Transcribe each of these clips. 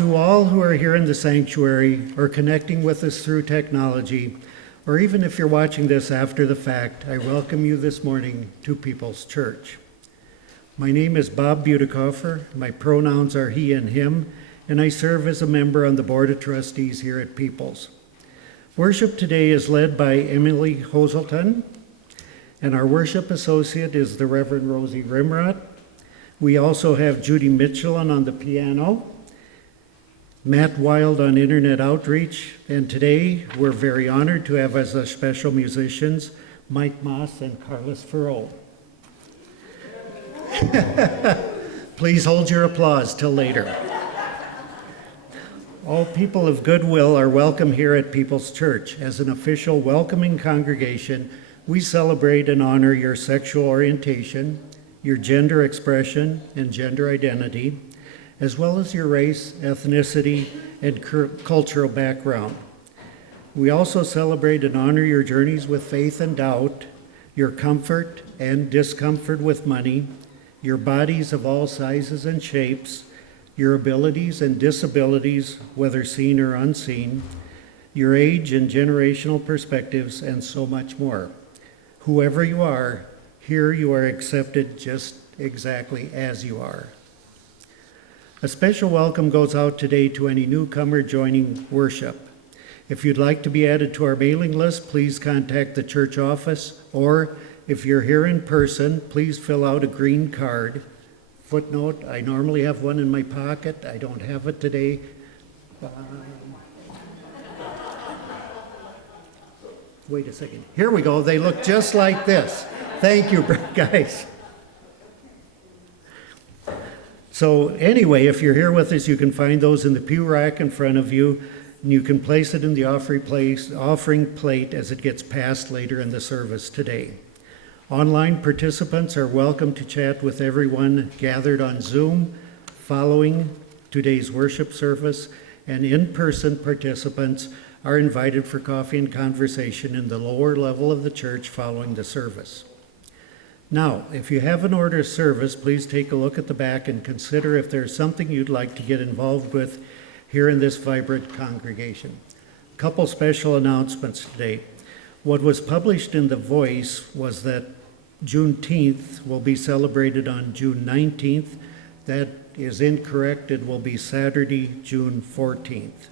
To all who are here in the sanctuary or connecting with us through technology, or even if you're watching this after the fact, I welcome you this morning to People's Church. My name is Bob Butekoffer. My pronouns are he and him, and I serve as a member on the Board of Trustees here at People's. Worship today is led by Emily Hoselton, and our worship associate is the Reverend Rosie Rimrod. We also have Judy Mitchell on the piano, Matt Wild on Internet Outreach, and today we're very honored to have as our special musicians Mike Moss and Carlos Ferro. Please hold your applause till later. All people of goodwill are welcome here at People's Church. As an official welcoming congregation, we celebrate and honor your sexual orientation, your gender expression and gender identity, as well as your race, ethnicity, and cultural background. We also celebrate and honor your journeys with faith and doubt, your comfort and discomfort with money, your bodies of all sizes and shapes, your abilities and disabilities, whether seen or unseen, your age and generational perspectives, and so much more. Whoever you are, here you are accepted just exactly as you are. A special welcome goes out today to any newcomer joining worship. If you'd like to be added to our mailing list, please contact the church office, or if you're here in person, please fill out a green card. Footnote, I normally have one in my pocket. I don't have it today. Wait a second. Here we go. They look just like this. Thank you, guys. So anyway, if you're here with us, you can find those in the pew rack in front of you, and you can place it in the offering plate as it gets passed later in the service today. Online participants are welcome to chat with everyone gathered on Zoom following today's worship service, and in-person participants are invited for coffee and conversation in the lower level of the church following the service. Now, if you have an order of service, please take a look at the back and consider if there's something you'd like to get involved with here in this vibrant congregation. A couple special announcements today. What was published in The Voice was that Juneteenth will be celebrated on June 19th. That is incorrect. It will be Saturday, June 14th.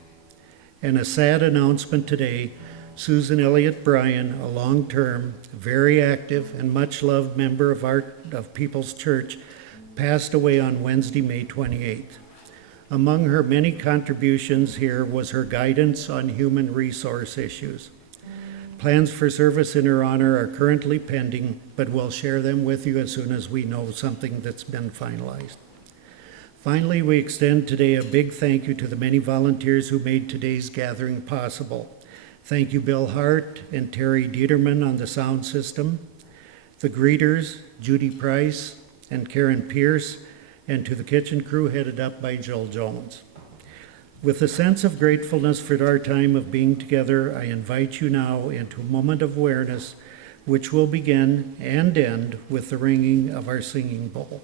And a sad announcement today, Susan Elliott Bryan, a long-term, very active, and much-loved member of People's Church, passed away on Wednesday, May 28th. Among her many contributions here was her guidance on human resource issues. Plans for service in her honor are currently pending, but we'll share them with you as soon as we know something that's been finalized. Finally, we extend today a big thank you to the many volunteers who made today's gathering possible. Thank you, Bill Hart and Terry Dieterman on the sound system, the greeters, Judy Price and Karen Pierce, and to the kitchen crew headed up by Joel Jones. With a sense of gratefulness for our time of being together, I invite you now into a moment of awareness, which will begin and end with the ringing of our singing bowl.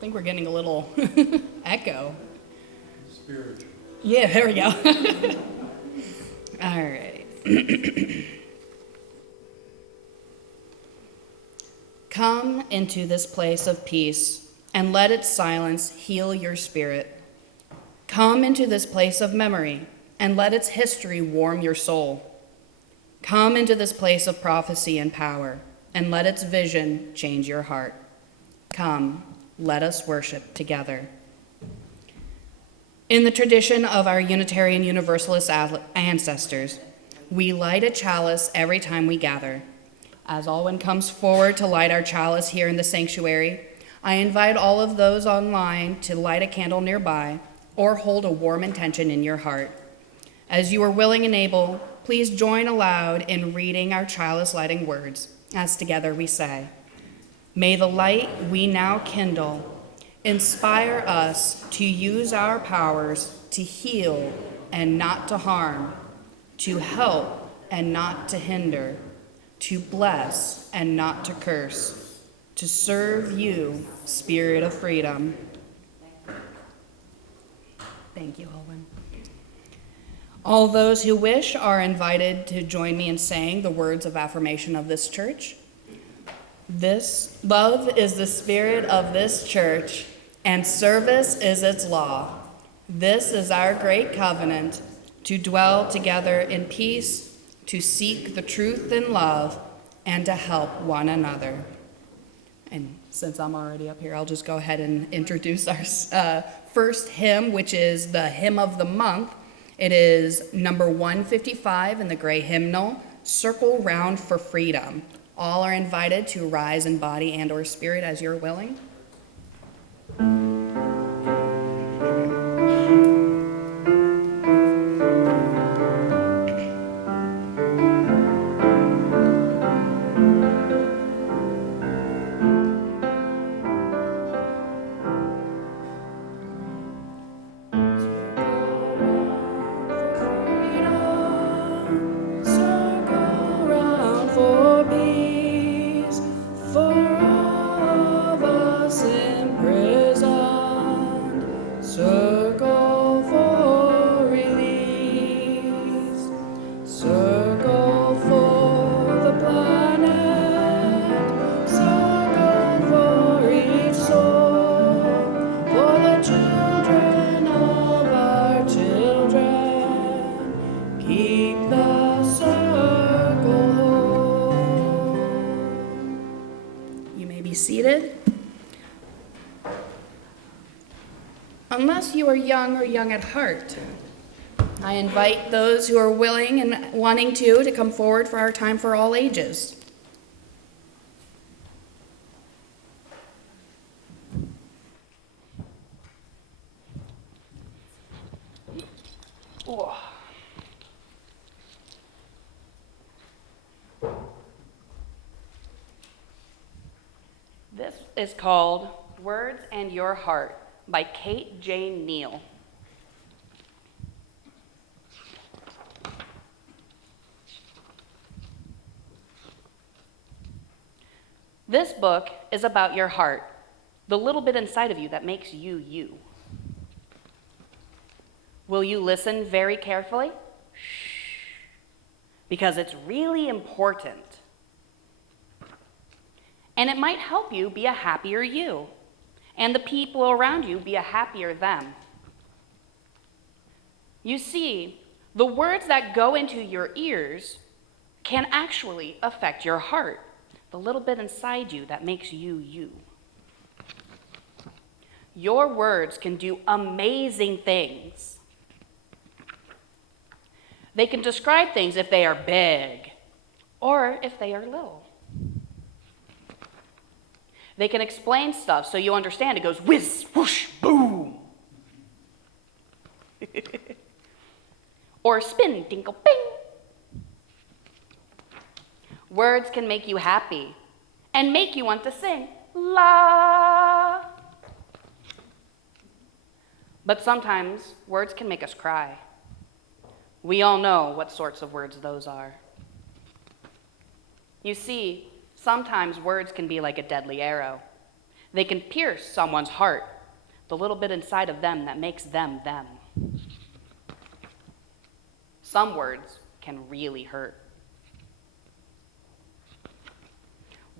I think we're getting a little echo. Spiritual. Yeah, there we go. All right. Come into this place of peace and let its silence heal your spirit. Come into this place of memory and let its history warm your soul. Come into this place of prophecy and power and let its vision change your heart. Come, let us worship together. In the tradition of our Unitarian Universalist ancestors, we light a chalice every time we gather. As Alwyn comes forward to light our chalice here in the sanctuary, I invite all of those online to light a candle nearby or hold a warm intention in your heart. As you are willing and able, please join aloud in reading our chalice lighting words, as together we say, "May the light we now kindle inspire us to use our powers to heal and not to harm, to help and not to hinder, to bless and not to curse, to serve you, Spirit of freedom." Thank you, Alwyn. All those who wish are invited to join me in saying the words of affirmation of this church. This love is the spirit of this church, and service is its law. This is our great covenant, to dwell together in peace, to seek the truth in love, and to help one another. And since I'm already up here, I'll just go ahead and introduce our first hymn, which is the hymn of the month. It is number 155 in the gray hymnal, "Circle Round for Freedom." All are invited to rise in body and or spirit as you're willing. Seated. Unless you are young or young at heart, I invite those who are willing and wanting to come forward for our time for all ages. Oh. This is called Words and Your Heart by Kate Jane Neal. This book is about your heart, the little bit inside of you that makes you you. Will you listen very carefully? Shh, because it's really important. And it might help you be a happier you, and the people around you be a happier them. You see, the words that go into your ears can actually affect your heart, the little bit inside you that makes you you. Your words can do amazing things. They can describe things if they are big or if they are little. They can explain stuff so you understand. It goes whiz, whoosh, boom. Or spin, tinkle, bing. Words can make you happy and make you want to sing, la. But sometimes words can make us cry. We all know what sorts of words those are. You see, sometimes words can be like a deadly arrow. They can pierce someone's heart, the little bit inside of them that makes them them. Some words can really hurt.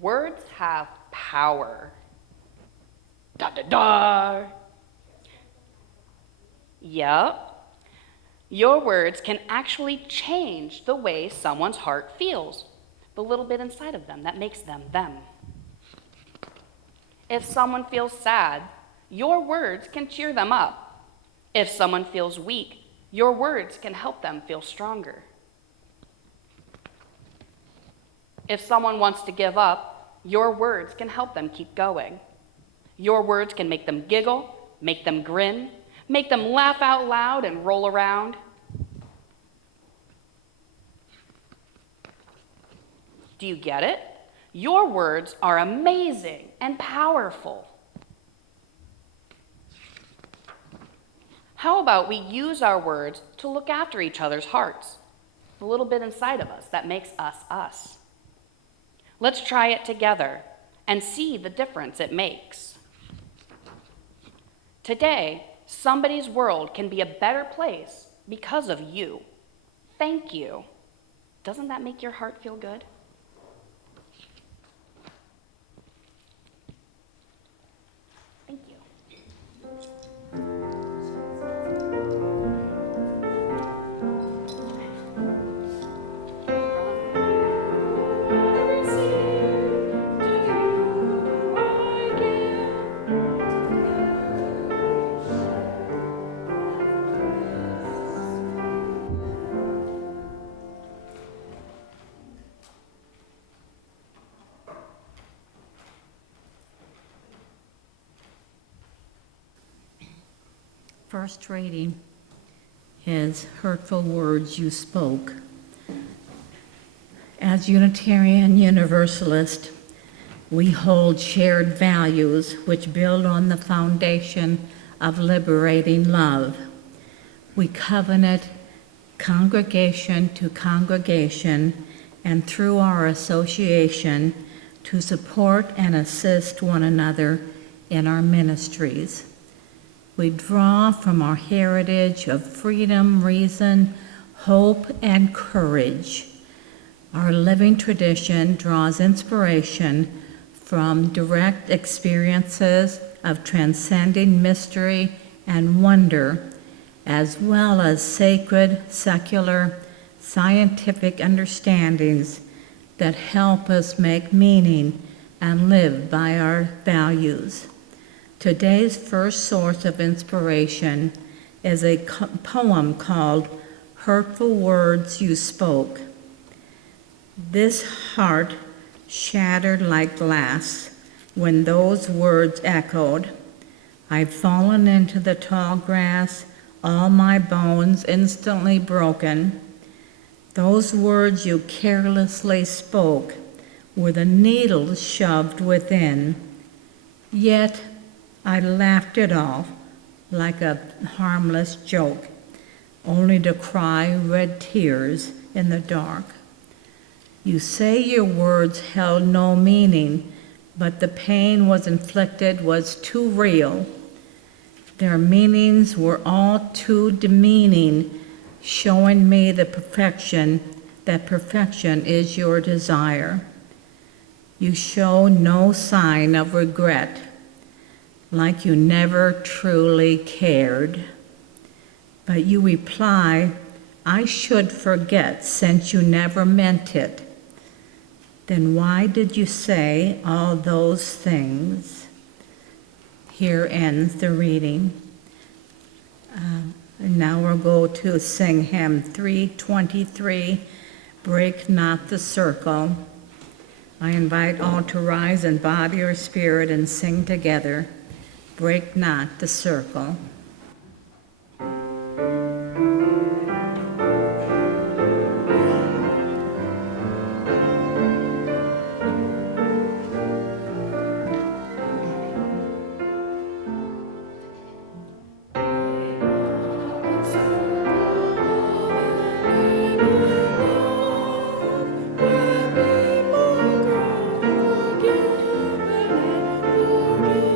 Words have power. Da da da. Yep. Your words can actually change the way someone's heart feels, the little bit inside of them that makes them them. If someone feels sad, your words can cheer them up. If someone feels weak, your words can help them feel stronger. If someone wants to give up, your words can help them keep going. Your words can make them giggle, make them grin, make them laugh out loud and roll around. Do you get it? Your words are amazing and powerful. How about we use our words to look after each other's hearts, the little bit inside of us that makes us us? Let's try it together and see the difference it makes. Today, somebody's world can be a better place because of you. Thank you. Doesn't that make your heart feel good? Thank you. First reading is Hurtful Words You Spoke. As Unitarian Universalist, we hold shared values which build on the foundation of liberating love. We covenant congregation to congregation and through our association to support and assist one another in our ministries. We draw from our heritage of freedom, reason, hope, and courage. Our living tradition draws inspiration from direct experiences of transcending mystery and wonder, as well as sacred, secular, scientific understandings that help us make meaning and live by our values. Today's first source of inspiration is a poem called Hurtful Words You Spoke. This heart shattered like glass when those words echoed. I've fallen into the tall grass, all my bones instantly broken. Those words you carelessly spoke were the needles shoved within. Yet I laughed it off like a harmless joke, only to cry red tears in the dark. You say your words held no meaning, but the pain was inflicted was too real. Their meanings were all too demeaning, showing me that perfection is your desire. You show no sign of regret, like you never truly cared. But you reply, I should forget since you never meant it. Then why did you say all those things? Here ends the reading. And now we'll go to sing hymn 323, Break Not the Circle. I invite all to rise in body or spirit and sing together. Break not the circle. Forgiven and forgiven.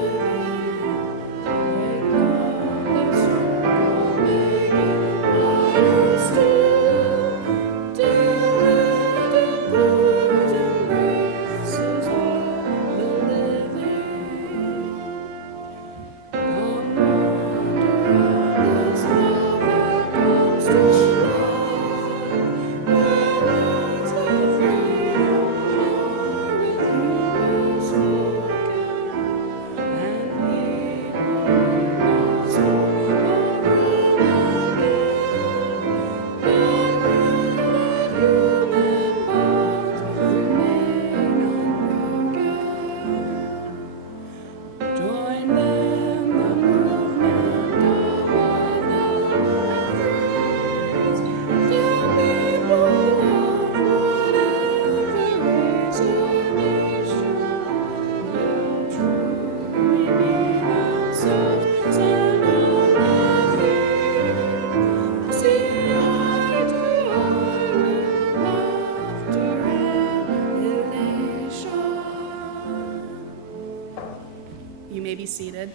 You may be seated.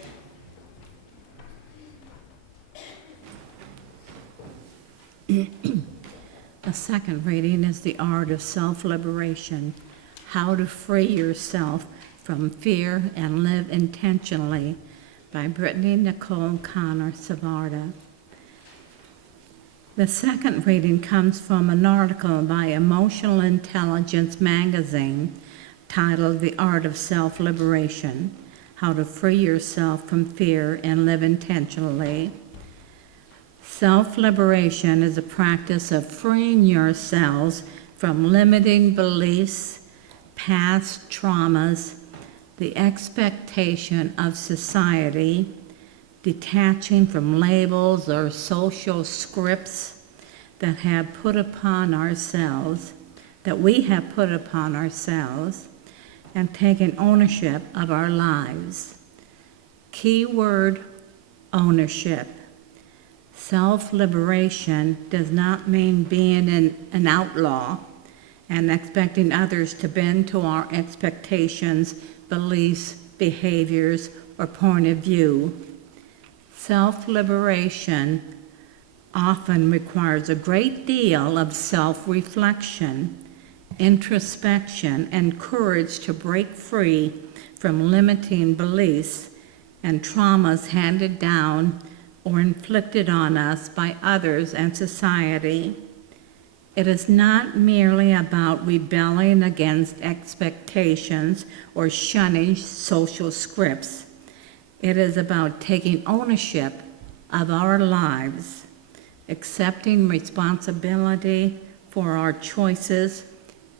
The second reading is The Art of Self-Liberation, How to Free Yourself from Fear and Live Intentionally by Brittany Nicole Connor Savarda. The second reading comes from an article by Emotional Intelligence magazine titled The Art of Self-Liberation, How to Free Yourself from Fear and Live Intentionally. Self-liberation is a practice of freeing yourselves from limiting beliefs, past traumas, the expectation of society, detaching from labels or social scripts that we have put upon ourselves, and taking ownership of our lives. Keyword: ownership. Self-liberation does not mean being an outlaw and expecting others to bend to our expectations, beliefs, behaviors, or point of view. Self-liberation often requires a great deal of self-reflection, introspection, and courage to break free from limiting beliefs and traumas handed down or inflicted on us by others and society. It is not merely about rebelling against expectations or shunning social scripts. It is about taking ownership of our lives, accepting responsibility for our choices,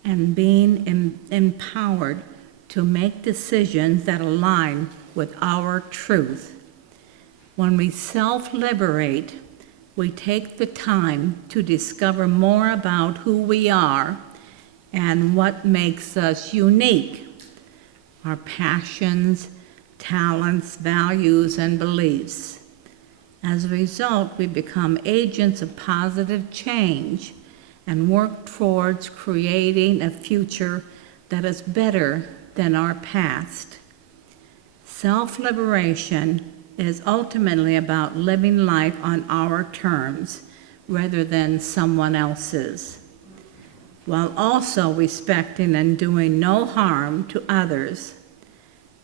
and being empowered to make decisions that align with our truth. When we self-liberate, we take the time to discover more about who we are and what makes us unique, our passions, talents, values, and beliefs. As a result, we become agents of positive change and work towards creating a future that is better than our past. Self-liberation is ultimately about living life on our terms rather than someone else's, while also respecting and doing no harm to others.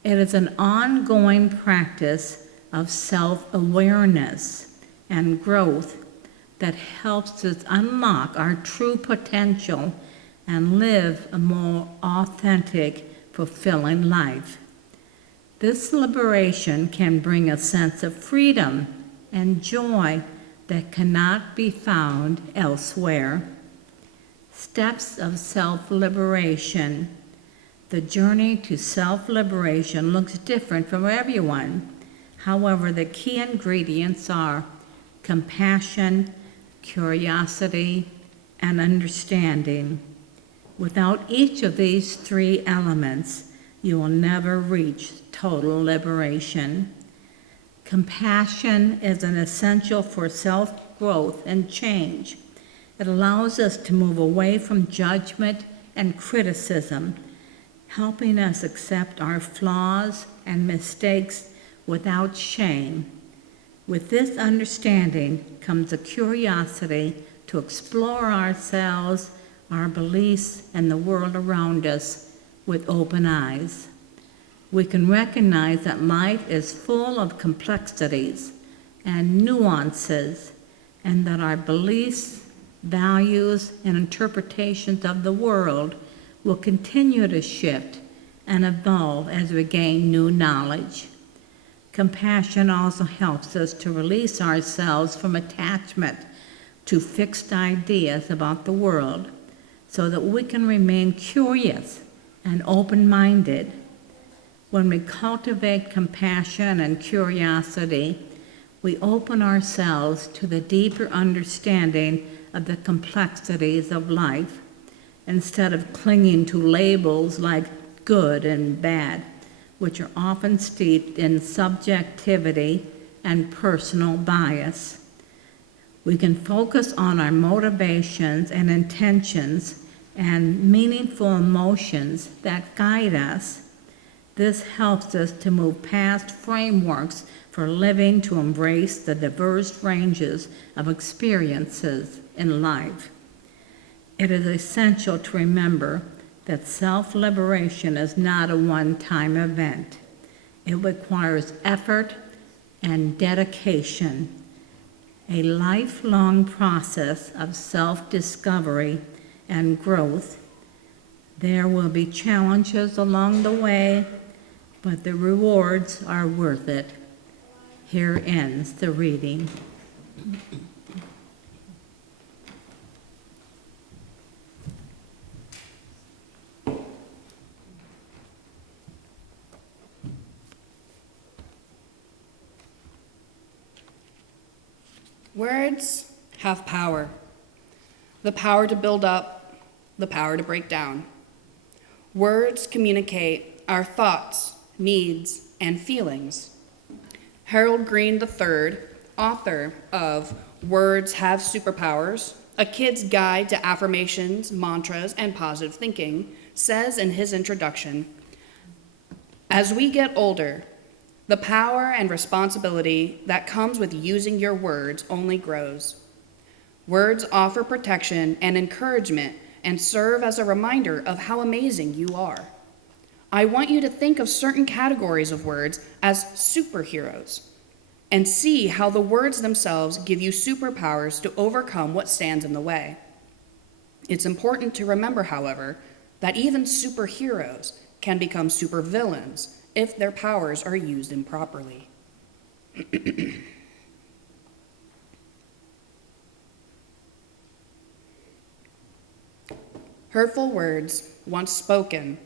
It is an ongoing practice of self-awareness and growth that helps us unlock our true potential and live a more authentic, fulfilling life. This liberation can bring a sense of freedom and joy that cannot be found elsewhere. Steps of self-liberation. The journey to self-liberation looks different for everyone. However, the key ingredients are compassion, curiosity, and understanding. Without each of these three elements, you will never reach total liberation. Compassion is an essential for self-growth and change. It allows us to move away from judgment and criticism, helping us accept our flaws and mistakes without shame. With this understanding comes a curiosity to explore ourselves, our beliefs, and the world around us with open eyes. We can recognize that life is full of complexities and nuances, and that our beliefs, values, and interpretations of the world will continue to shift and evolve as we gain new knowledge. Compassion also helps us to release ourselves from attachment to fixed ideas about the world so that we can remain curious and open-minded. When we cultivate compassion and curiosity, we open ourselves to the deeper understanding of the complexities of life, instead of clinging to labels like good and bad, which are often steeped in subjectivity and personal bias. We can focus on our motivations and intentions and meaningful emotions that guide us. This helps us to move past frameworks for living to embrace the diverse ranges of experiences in life. It is essential to remember that self-liberation is not a one-time event. It requires effort and dedication, a lifelong process of self-discovery and growth. There will be challenges along the way, but the rewards are worth it. Here ends the reading. Words have power. The power to build up, the power to break down. Words communicate our thoughts, needs, and feelings. Harold Green III, author of Words Have Superpowers, A Kid's Guide to Affirmations, Mantras, and Positive Thinking, says in his introduction, "As we get older, the power and responsibility that comes with using your words only grows. Words offer protection and encouragement and serve as a reminder of how amazing you are. I want you to think of certain categories of words as superheroes and see how the words themselves give you superpowers to overcome what stands in the way. It's important to remember, however, that even superheroes can become supervillains if their powers are used improperly." Hurtful words, once spoken,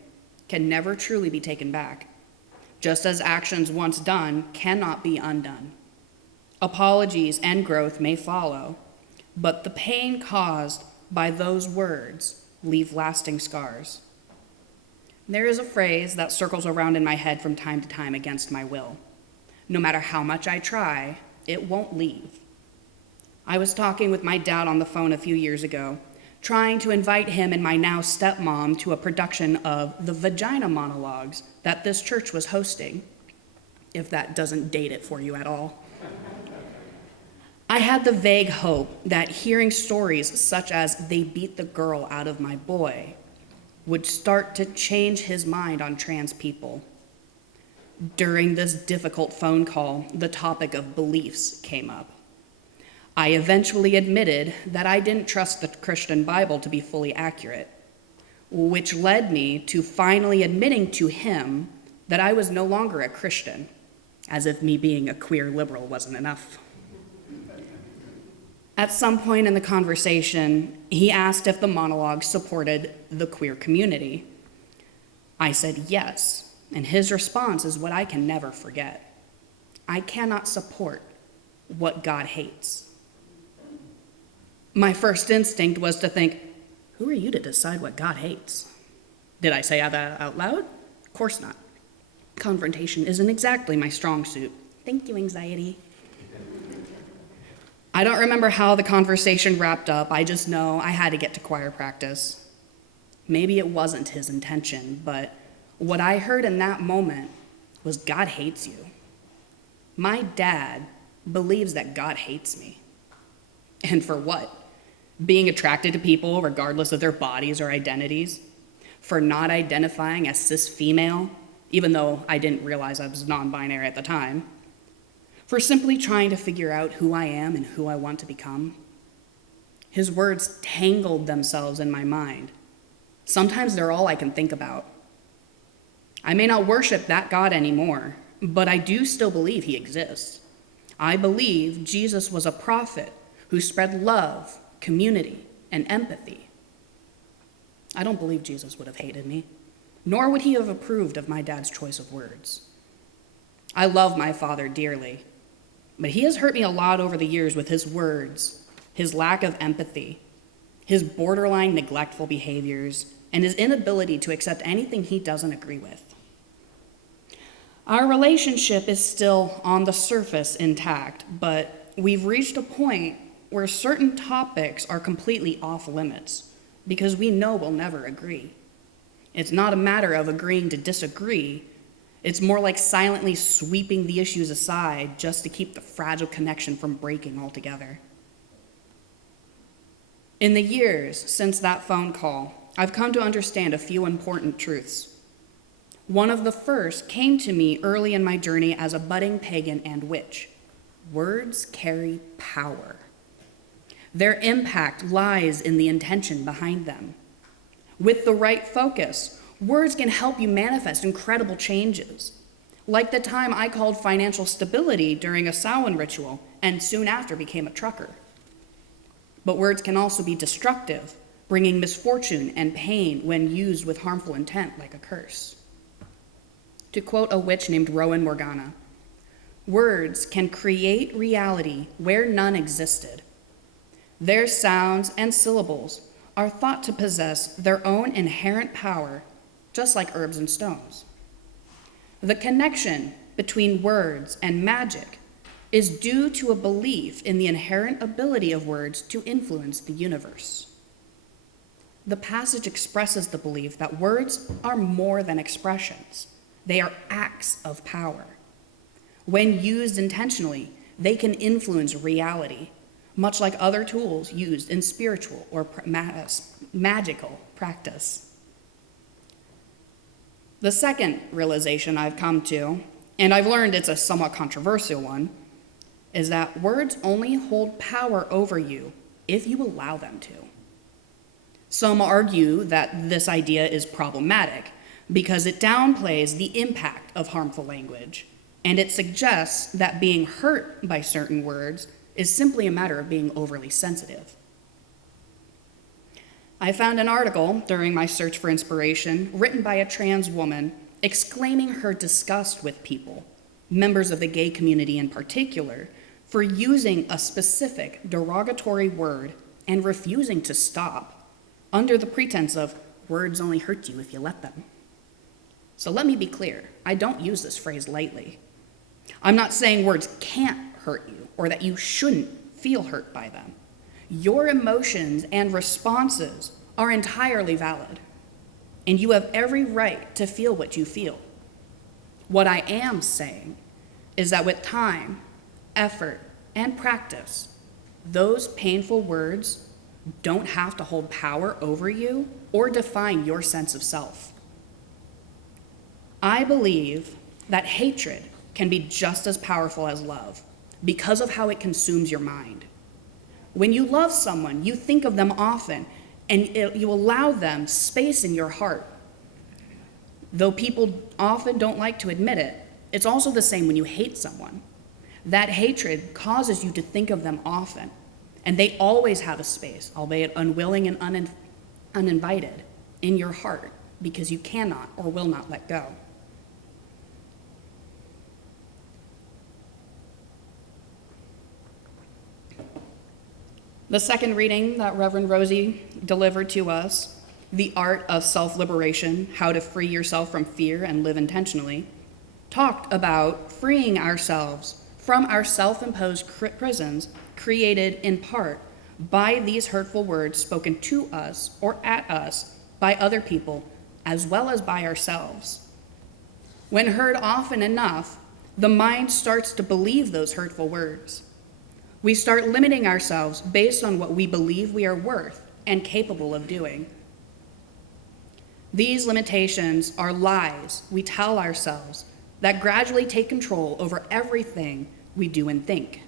can never truly be taken back, just as actions once done cannot be undone. Apologies and growth may follow, but the pain caused by those words leave lasting scars. There is a phrase that circles around in my head from time to time against my will. No matter how much I try, it won't leave. I was talking with my dad on the phone a few years ago, trying to invite him and my now stepmom to a production of the Vagina Monologues that this church was hosting, if that doesn't date it for you at all. I had the vague hope that hearing stories such as "they beat the girl out of my boy" would start to change his mind on trans people. During this difficult phone call, the topic of beliefs came up. I eventually admitted that I didn't trust the Christian Bible to be fully accurate, which led me to finally admitting to him that I was no longer a Christian, as if me being a queer liberal wasn't enough. At some point in the conversation, he asked if the monologue supported the queer community. I said yes, and his response is what I can never forget. "I cannot support what God hates." My first instinct was to think, who are you to decide what God hates? Did I say that out loud? Of course not. Confrontation isn't exactly my strong suit. Thank you, anxiety. I don't remember how the conversation wrapped up. I just know I had to get to choir practice. Maybe it wasn't his intention, but what I heard in that moment was God hates you. My dad believes that God hates me. And for what? Being attracted to people regardless of their bodies or identities? For not identifying as cis female, even though I didn't realize I was non-binary at the time? For simply trying to figure out who I am and who I want to become? His words tangled themselves in my mind. Sometimes they're all I can think about. I may not worship that God anymore, but I do still believe he exists. I believe Jesus was a prophet who spread love, community, and empathy. I don't believe Jesus would have hated me, nor would he have approved of my dad's choice of words. I love my father dearly, but he has hurt me a lot over the years with his words, his lack of empathy, his borderline neglectful behaviors, and his inability to accept anything he doesn't agree with. Our relationship is still on the surface intact, but we've reached a point where certain topics are completely off limits because we know we'll never agree. It's not a matter of agreeing to disagree, It's more like silently sweeping the issues aside just to keep the fragile connection from breaking altogether. In the years since that phone call, I've come to understand a few important truths. One of the first came to me early in my journey as a budding pagan and witch. Words carry power. Their impact lies in the intention behind them. With the right focus, words can help you manifest incredible changes. Like the time I called financial stability during a Samhain ritual and soon after became a trucker. But words can also be destructive, bringing misfortune and pain when used with harmful intent like a curse. To quote a witch named Rowan Morgana, words can create reality where none existed. Their sounds and syllables are thought to possess their own inherent power, just like herbs and stones. The connection between words and magic is due to a belief in the inherent ability of words to influence the universe. The passage expresses the belief that words are more than expressions. They are acts of power. When used intentionally, they can influence reality, much like other tools used in spiritual or magical practice. The second realization I've come to, and I've learned it's a somewhat controversial one, is that words only hold power over you if you allow them to. Some argue that this idea is problematic because it downplays the impact of harmful language, and it suggests that being hurt by certain words is simply a matter of being overly sensitive. I found an article during my search for inspiration written by a trans woman exclaiming her disgust with people, members of the gay community in particular, for using a specific derogatory word and refusing to stop under the pretense of words only hurt you if you let them. So let me be clear, I don't use this phrase lightly. I'm not saying words can't hurt you or that you shouldn't feel hurt by them. Your emotions and responses are entirely valid, and you have every right to feel what you feel. What I am saying is that with time, effort, and practice, those painful words don't have to hold power over you or define your sense of self. I believe that hatred can be just as powerful as love because of how it consumes your mind. When you love someone, you think of them often, and you allow them space in your heart. Though people often don't like to admit it, it's also the same when you hate someone. That hatred causes you to think of them often, and they always have a space, albeit unwilling and uninvited, in your heart because you cannot or will not let go. The second reading that Reverend Rosie delivered to us, The Art of Self-Liberation, How to Free Yourself from Fear and Live Intentionally, talked about freeing ourselves from our self-imposed prisons created in part by these hurtful words spoken to us or at us by other people, as well as by ourselves. When heard often enough, the mind starts to believe those hurtful words. We start limiting ourselves based on what we believe we are worth and capable of doing. These limitations are lies we tell ourselves that gradually take control over everything we do and think.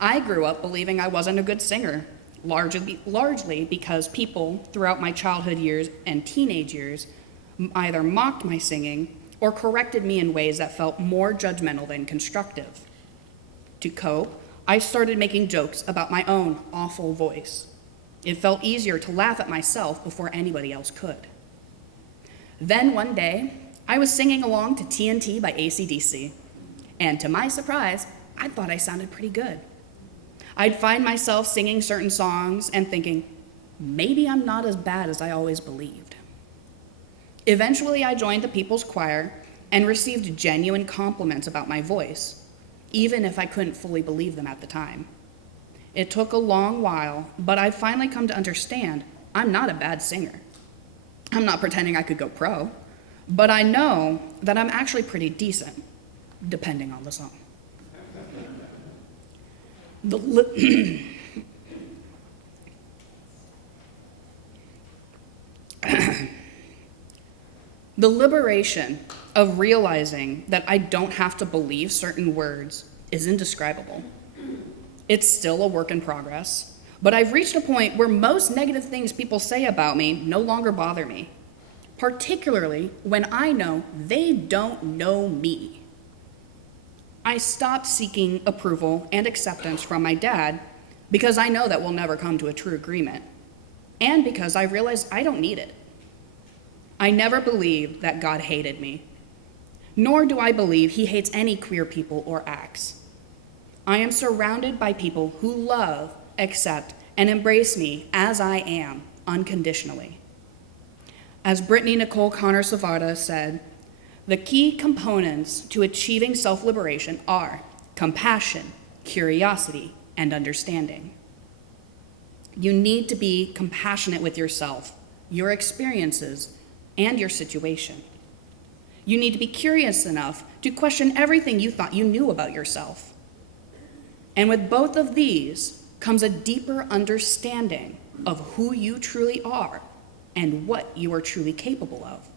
I grew up believing I wasn't a good singer, largely because people throughout my childhood years and teenage years either mocked my singing or corrected me in ways that felt more judgmental than constructive. To cope, I started making jokes about my own awful voice. It felt easier to laugh at myself before anybody else could. Then one day, I was singing along to TNT by AC/DC, and to my surprise, I thought I sounded pretty good. I'd find myself singing certain songs and thinking, maybe I'm not as bad as I always believed. Eventually, I joined the People's Choir and received genuine compliments about my voice, even if I couldn't fully believe them at the time. It took a long while, but I've finally come to understand I'm not a bad singer. I'm not pretending I could go pro, but I know that I'm actually pretty decent, depending on the song. The liberation of realizing that I don't have to believe certain words is indescribable. It's still a work in progress, but I've reached a point where most negative things people say about me no longer bother me, particularly when I know they don't know me. I stopped seeking approval and acceptance from my dad because I know that we'll never come to a true agreement, and because I realized I don't need it. I never believed that God hated me, nor do I believe he hates any queer people or acts. I am surrounded by people who love, accept, and embrace me as I am, unconditionally. As Brittany Nicole Connor Savada said, the key components to achieving self-liberation are compassion, curiosity, and understanding. You need to be compassionate with yourself, your experiences, and your situation. You need to be curious enough to question everything you thought you knew about yourself. And with both of these comes a deeper understanding of who you truly are and what you are truly capable of.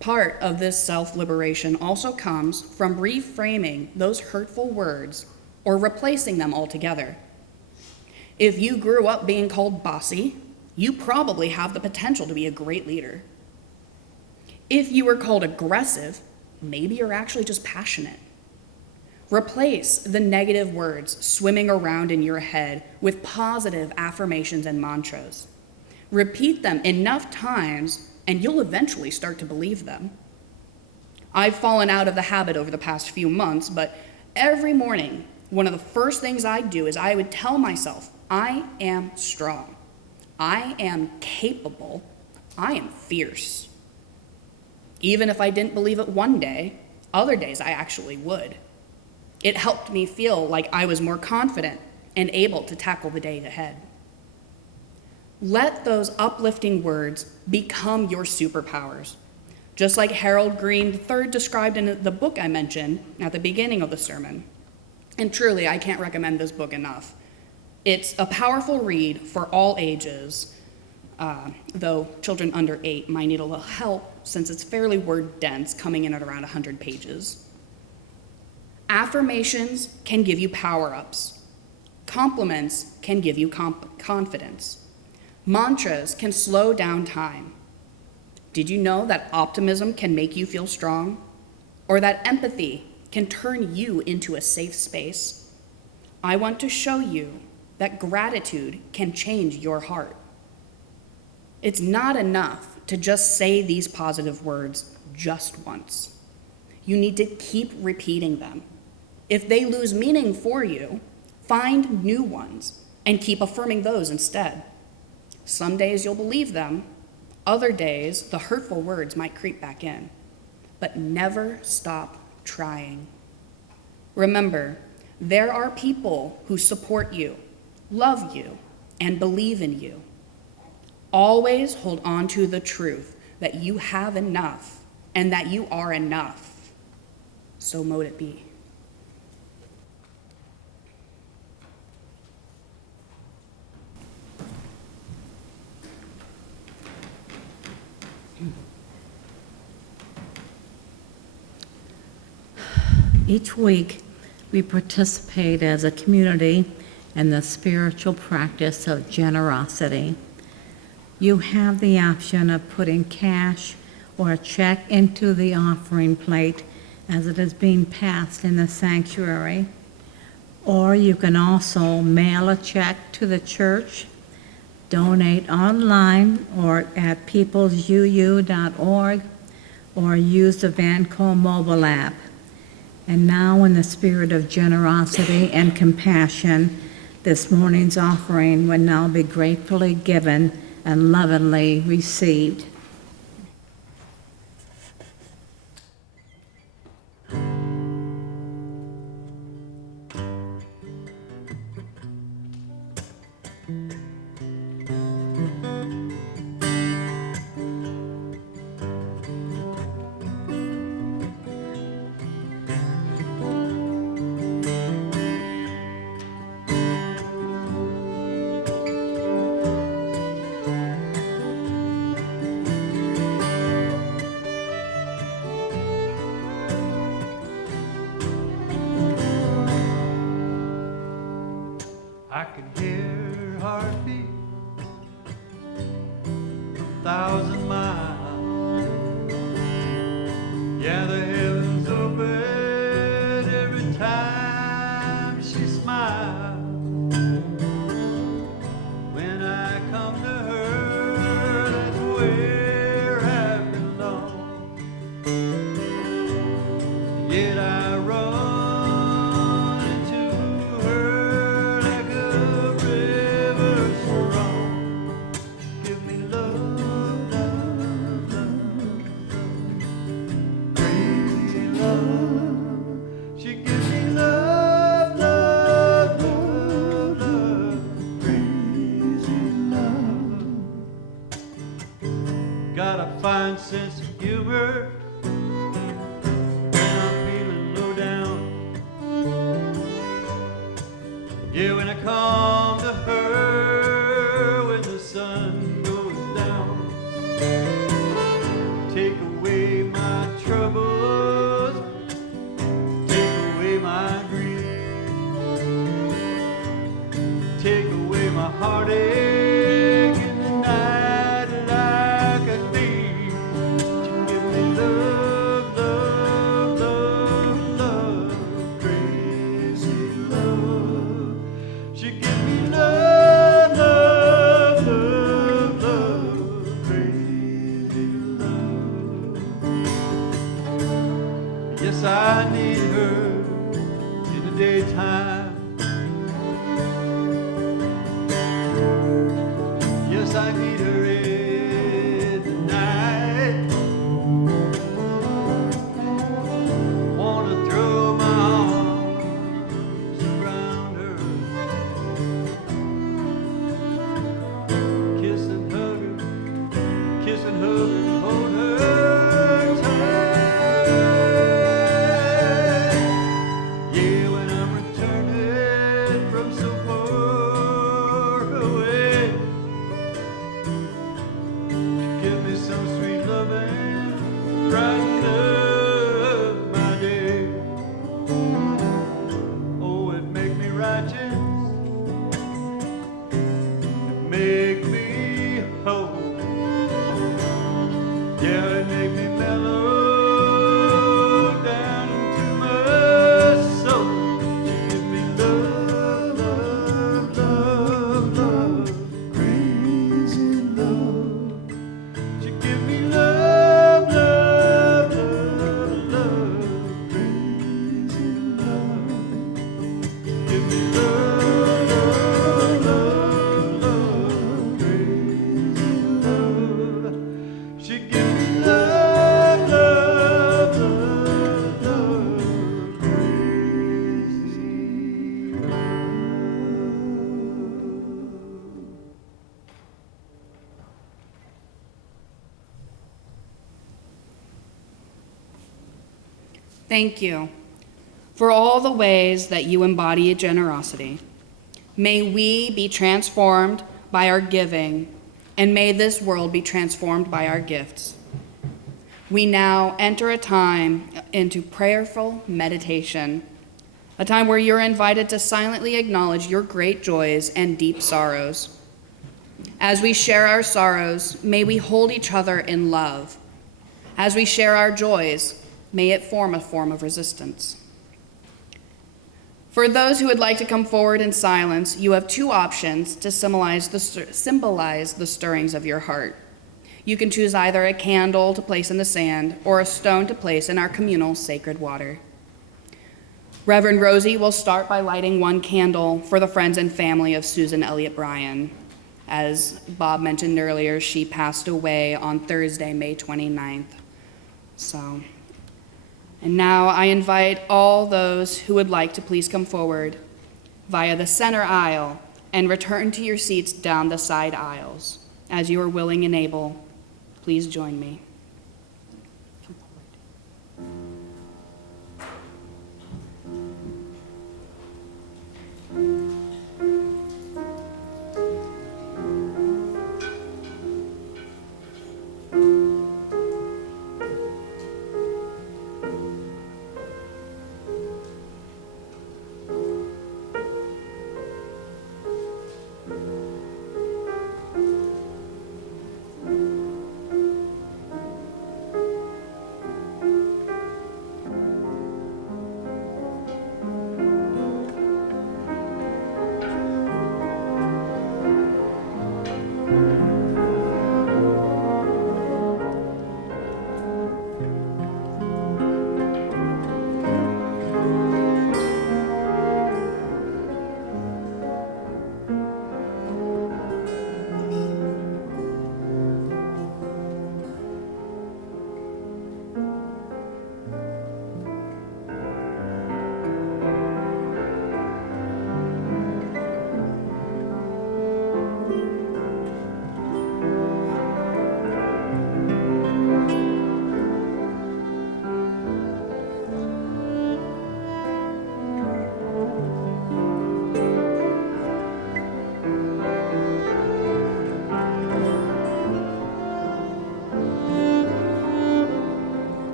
Part of this self-liberation also comes from reframing those hurtful words or replacing them altogether. If you grew up being called bossy, you probably have the potential to be a great leader. If you were called aggressive, maybe you're actually just passionate. Replace the negative words swimming around in your head with positive affirmations and mantras. Repeat them enough times, and you'll eventually start to believe them. I've fallen out of the habit over the past few months, but every morning, one of the first things I'd do is I would tell myself, I am strong. I am capable. I am fierce. Even if I didn't believe it one day, other days I actually would. It helped me feel like I was more confident and able to tackle the day ahead. Let those uplifting words become your superpowers. Just like Harold Green III described in the book I mentioned at the beginning of the sermon. And truly, I can't recommend this book enough. It's a powerful read for all ages, though children under 8 might need a little help since it's fairly word dense, coming in at around 100 pages. Affirmations can give you power-ups. Compliments can give you confidence. Mantras can slow down time. Did you know that optimism can make you feel strong? Or that empathy can turn you into a safe space? I want to show you that gratitude can change your heart. It's not enough to just say these positive words just once. You need to keep repeating them. If they lose meaning for you, find new ones and keep affirming those instead. Some days you'll believe them. Other days, the hurtful words might creep back in. But never stop trying. Remember, there are people who support you, love you, and believe in you. Always hold on to the truth that you have enough and that you are enough. So mote it be. Each week, we participate as a community in the spiritual practice of generosity. You have the option of putting cash or a check into the offering plate as it is being passed in the sanctuary. Or you can also mail a check to the church, donate online or at peoplesuu.org, or use the Vanco mobile app. And now, in the spirit of generosity and compassion, this morning's offering will now be gratefully given and lovingly received. I can hear her heartbeat 1,000 miles. Yeah, the heavens open every time she smiles. When I come to her, that's where I belong. Yet I run into her like a river strong. Give me love, love, love, crazy love. She gives me love, love, love, love, crazy love. Got a fine sense of humor when I'm feeling low down. Yeah, when I come to her when the sun goes down. Take away my troubles, take away my grief, take away my heartache in the night like a thief. You give me love, love, love, love, crazy love. She gives me love, love, love, love, crazy love. Yes, I need her in the daytime. Yes, I need her in the night. Wanna throw my arms around her, kiss and hug her, kiss and hug her, hold her tight. Yeah, when I'm returning from so far away, give me some sweet loving, brighten up my day. Oh, it make me righteous, it make me whole. Yeah, it make me mellow down into my soul. She give me love, love, love, love, crazy love. She give me love, love, love, love, crazy love. Give me love, love, love, love, crazy love. She give me love, love, love, love, crazy love. Thank you for all the ways that you embody generosity. May we be transformed by our giving, and may this world be transformed by our gifts. We now enter a time into prayerful meditation, a time where you're invited to silently acknowledge your great joys and deep sorrows. As we share our sorrows, may we hold each other in love. As we share our joys, may it form a form of resistance. For those who would like to come forward in silence, you have two options to symbolize the stirrings of your heart. You can choose either a candle to place in the sand or a stone to place in our communal sacred water. Reverend Rosie will start by lighting one candle for the friends and family of Susan Elliott Bryan. As Bob mentioned earlier, she passed away on Thursday, May 29th. And now I invite all those who would like to please come forward via the center aisle and return to your seats down the side aisles. As you are willing and able, please join me.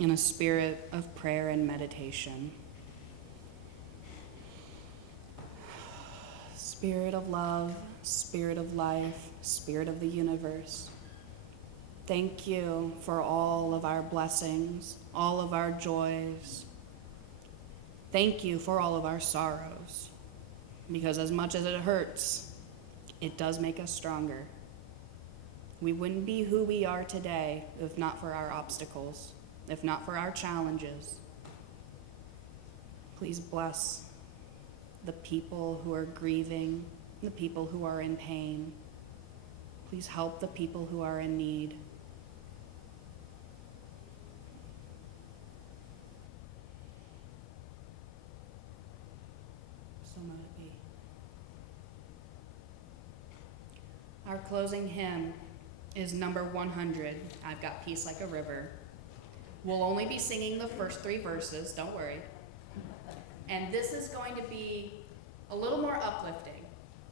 in a spirit of prayer and meditation. Spirit of love, Spirit of life, Spirit of the universe, thank you for all of our blessings, all of our joys. Thank you for all of our sorrows, because as much as it hurts, it does make us stronger. We wouldn't be who we are today if not for our obstacles, if not for our challenges. Please bless the people who are grieving, the people who are in pain. Please help the people who are in need. So might it be. Our closing hymn is number 100, I've Got Peace Like a River. We'll only be singing the first 3 verses, don't worry. And this is going to be a little more uplifting,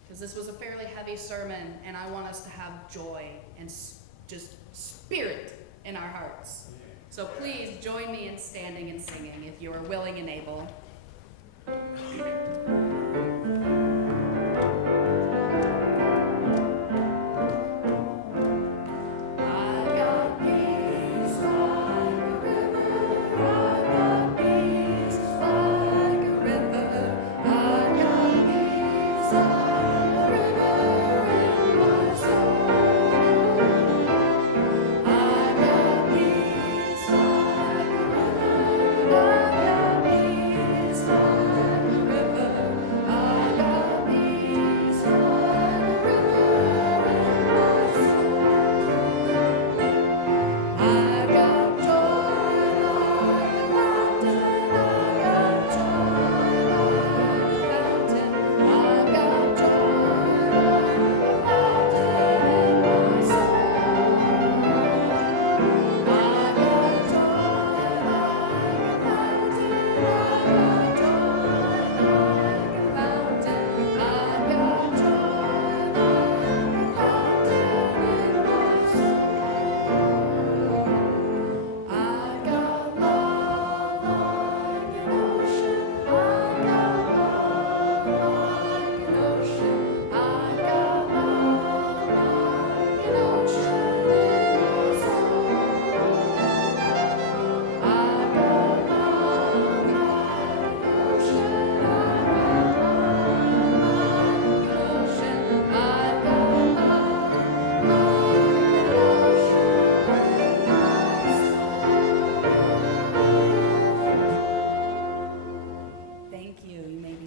because this was a fairly heavy sermon, and I want us to have joy and just spirit in our hearts. So please join me in standing and singing if you are willing and able.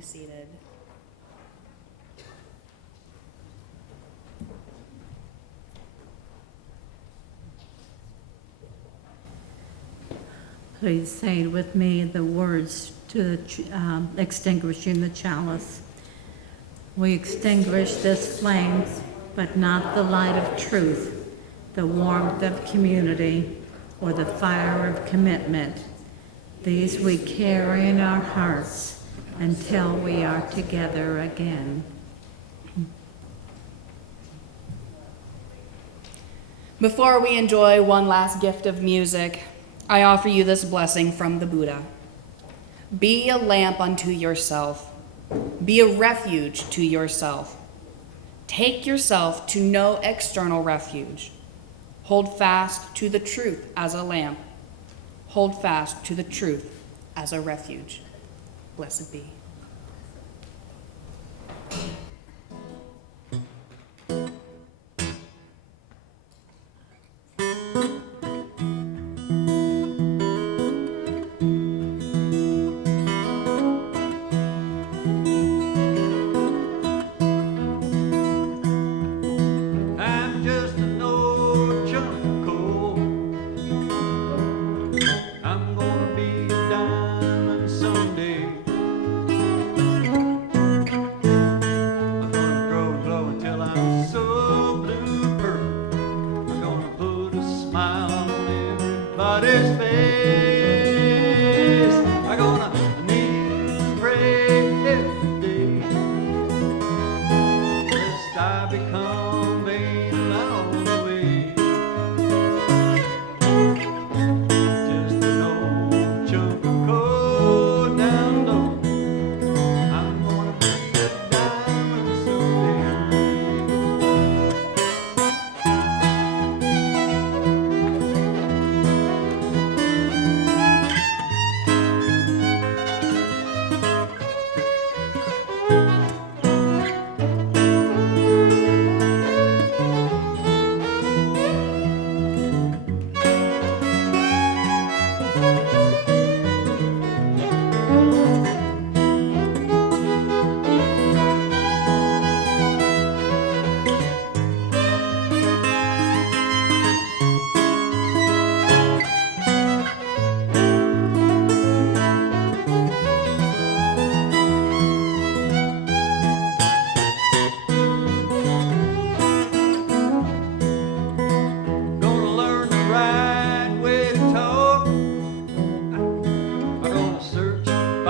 Seated. Please say with me the words to extinguishing the chalice. We extinguish this flame, but not the light of truth, the warmth of community, or the fire of commitment. These we carry in our hearts until we are together again. Before we enjoy one last gift of music, I offer you this blessing from the Buddha. Be a lamp unto yourself. Be a refuge to yourself. Take yourself to no external refuge. Hold fast to the truth as a lamp. Hold fast to the truth as a refuge. Blessed be. I'm just an old chunk of coal. I'm gonna be a diamond someday.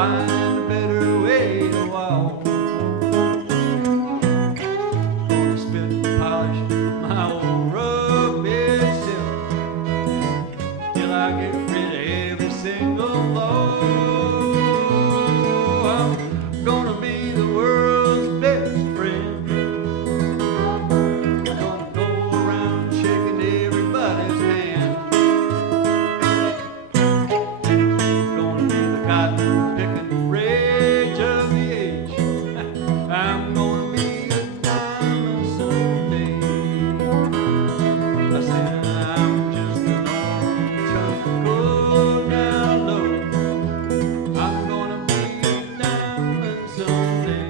find a better way to walk. Gonna spit and polish my old rugged self till I get rid of every single law. I'm gonna be the world's best friend. Gonna go around shaking everybody's hand. Gonna be the cotton picking rage of the age. I'm gonna be a diamond someday. I said I'm just an old chuckle down low. I'm gonna be a diamond someday.